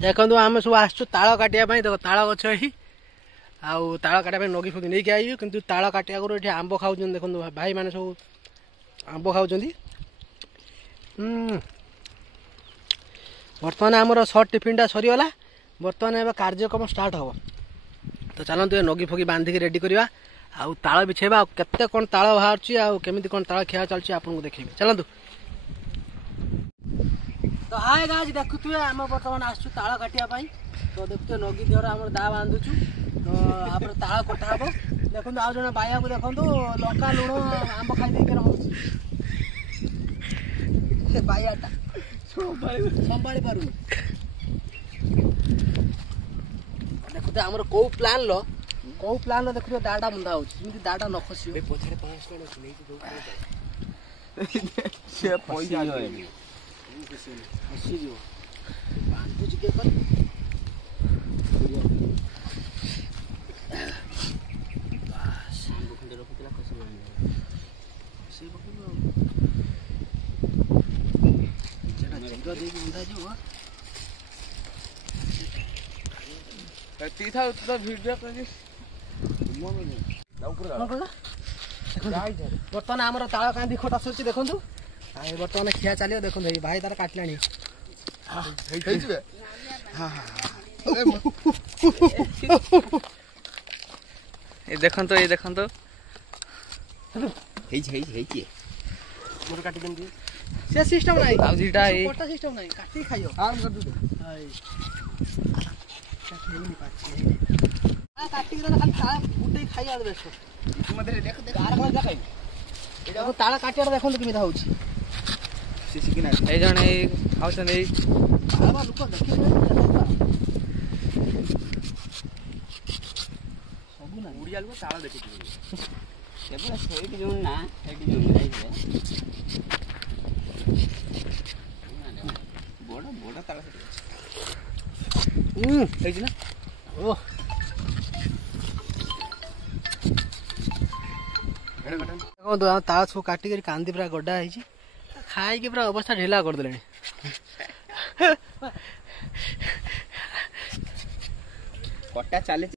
देखो आम सब आसु ताल काटिया देख ताल गछ यही आउ ताल काटा नगी फगी नहीं आई कि ताल काटिया ये आंब खाऊ देखो भाई मैंने सब आंब खाऊ बर्तमान आमर सर्ट टिफिन सरीगला बर्तमान ए कार्यक्रम स्टार्ट हम तो चलते नगी फगी बांधिक रेडी करवा आउ ताल बिछेबा केते कौन ताल बाहर केमी कौन ताल खिया चलती आपको देखेबी चलतु। तो हाय गाइस देखुए आम बर्तमान आसु ताल काटिया तो देखुए नगी देहर आम दा बांधुचु तो आप ताल कटा हम देखो आज जन बाया को देखो लंका लुण आंब खाई बायाटा संभाली पार देखो आमर कौ प्लान देखो दाड़ा बंधा हो दाड़ा न खसी बर्तमान आमर ताल कांदी खटा सर देखो बर्तमान खिया चलिए देखो भाई तार काटला देखो ये देखो मोर काटी देंगे से सिस्टम नहीं आउजीटा ए कोटा सिस्टम नहीं काटी खाइयो आम कर दे हाय काटी रे खाली खा उठे खाइया दे बेस मधे देख देख आर कोन जा खाइ देखो ताला काटिया देखो केमिता होउची सीसी किना ए जण ए आउसन ए आबा लुक देखि सब ना उड़िया लुक ताला देखि एबे सेट जोन ना सेट जोन नहीं है बड़ा बड़ा ताला है ना ओ देखो ताल सब काटिक कांदी पूरा गड्ढा है खाई पूरा अवस्था ढिला करदे कटा चले